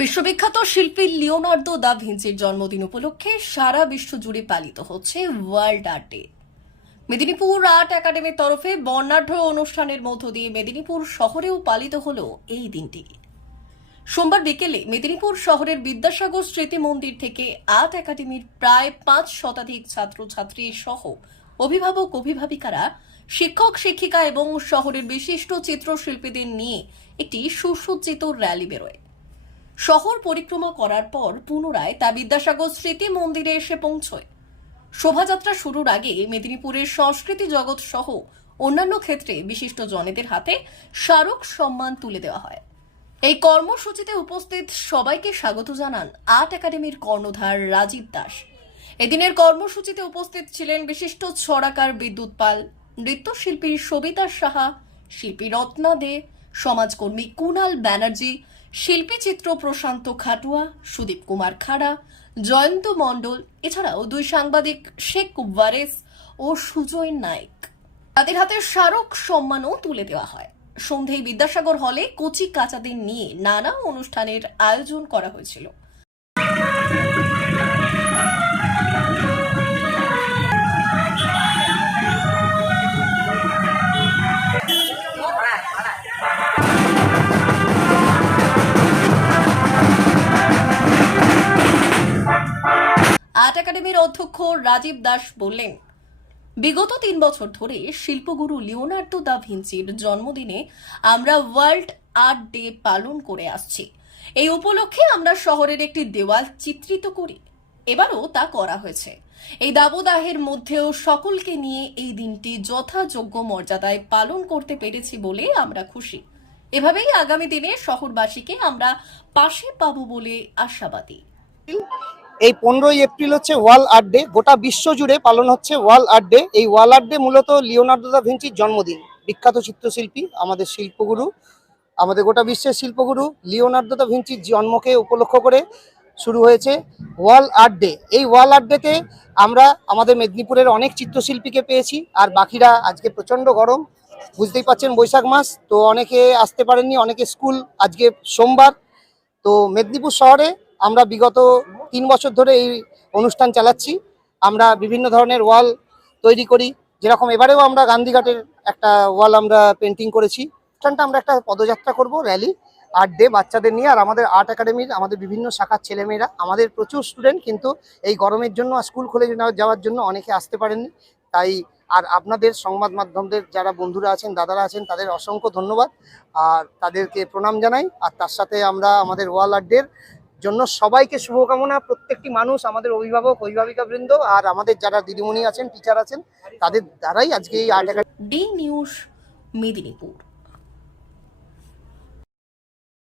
বিশ্ববিখ্যাত শিল্পী Leonardo da ভিঞ্চির জন্মদিন উপলক্ষে সারা বিশ্ব জুড়ে পালিত হচ্ছে world art day. Medinipur art একাডেমির তরফে বর্ণাঢ্য অনুষ্ঠানের মধ্য দিয়ে মেদিনীপুর শহরেও পালিত হল এই দিনটি। সোমবার বিকেলে মেদিনীপুর শহরের বিদ্যাসাগর স্মৃতি মন্দির থেকে আর্ট একাডেমির প্রায় 5 শতাধিক ছাত্রছাত্রী সহ অভিভাবক অভিভাবিকারা, শিক্ষক শিক্ষিকা এবং শহরের বিশিষ্ট চিত্রশিল্পীদের নিয়ে একটি সুসজ্জিত র্যালি বেরোয়। শহর পরিক্রমা করার পর পুনরায় তা বিদ্যাসাগর স্মৃতি মন্দিরে এসে পৌঁছয়। শোভাযাত্রা শুরুর আগে মেদিনীপুরের সংস্কৃতি জগৎ সহ অন্যান্য ক্ষেত্রে বিশিষ্ট জনেদের হাতে স্মারক সম্মান তুলে দেওয়া হয়। এই কর্মসূচিতে উপস্থিত সবাইকে স্বাগত জানান আর্ট একাডেমির কর্ণধার রাজীব দাস। এদিনের কর্মসূচিতে উপস্থিত ছিলেন বিশিষ্ট ছড়াকার বিদ্যুৎ পাল, নৃত্যশিল্পী সবিতা সাহা, শিল্পী রত্না দে, সমাজকর্মী কুনাল ব্যানার্জি, শিল্পী চিত্র প্রশান্ত খাটুয়া, সুদীপ কুমার খাড়া, জয়ন্ত মণ্ডল, এছাড়াও 2 সাংবাদিক শেখ ওয়ারেস ও সুজয় নায়েক। তাদের হাতে স্মারক সম্মানও তুলে দেওয়া হয়। সন্ধ্যায় বিদ্যাসাগর হলে কচি কাচাদের নিয়ে নানা অনুষ্ঠানের আয়োজন করা হয়েছিল। আর্ট একাডেমির অধ্যক্ষ রাজীব দাস বললেন, বিগত 3 বছর ধরে শিল্পগুরু লিওনার্দো দা ভিঞ্চির জন্মদিনে আমরা ওয়ার্ল্ড আর্ট ডে পালন করে আসছি। এই উপলক্ষে আমরা শহরের একটি দেওয়াল চিত্রিত করি। এবারও তা করা হয়েছে। এই দাবদাহের মধ্যেও সকলকে নিয়ে এই দিনটি যথাযোগ্য মর্যাদায় পালন করতে পেরেছি বলে আমরা খুশি। এভাবেই আগামী দিনে শহরবাসীকে আমরা পাশে পাবো বলে আশাবাদী। এই 15ই এপ্রিল হচ্ছে ওয়ার্ল্ড আর্ট ডে। গোটা বিশ্ব জুড়ে পালন হচ্ছে ওয়ার্ল্ড আর্ট ডে। এই ওয়ার্ল্ড আর্ট ডে মূলত লিওনার্দো দা ভিঞ্চির জন্মদিন। বিখ্যাত চিত্রশিল্পী, আমাদের শিল্পগুরু, আমাদের গোটা বিশ্বের শিল্পগুরু লিওনার্দো দা ভিঞ্চির জন্মকে উপলক্ষ করে শুরু হয়েছে ওয়ার্ল্ড আর্ট ডে। এই ওয়ার্ল্ড আর্ট ডেতে আমরা আমাদের মেদিনীপুরের অনেক চিত্রশিল্পীকে পেয়েছি। আর বাকিরা, আজকে প্রচণ্ড গরম, বুঝতেই পাচ্ছেন, বৈশাখ মাস, তো অনেকে আসতে পারেননি, অনেকে স্কুল, আজকে সোমবার। তো মেদিনীপুর শহরে আমরা বিগত 3 বছর ধরে এই অনুষ্ঠান চালাচ্ছি। আমরা বিভিন্ন ধরনের ওয়াল তৈরি করি, যেরকম এবারেও আমরা গান্ধীঘাটের একটা ওয়াল আমরা পেন্টিং করেছি। অনুষ্ঠানটা আমরা একটা পদযাত্রা করব, র্যালি, আর্ট ডে বাচ্চাদের নিয়ে। আর আমাদের আর্ট একাডেমির আমাদের বিভিন্ন শাখার ছেলেমেয়েরা, আমাদের প্রচুর স্টুডেন্ট, কিন্তু এই গরমের জন্য স্কুল খুলে যাওয়ার জন্য অনেকে আসতে পারেননি। তাই আর আপনাদের সংবাদ মাধ্যমদের যারা বন্ধুরা আছেন, দাদারা আছেন, তাদের অসংখ্য ধন্যবাদ আর তাদেরকে প্রণাম জানাই। আর তার সাথে আমরা আমাদের ওয়ার্ল্ড আর্ট ডের জন্য সবাইকে শুভকামনা। প্রত্যেকটি মানুষ, আমাদের অভিভাবক অভিভাবিকা বৃন্দ আর আমাদের যারা দিদিমণি আছেন, টিচার আছেন, তাদের দ্বারাই আজকে এই art academy. D news, Medinipur.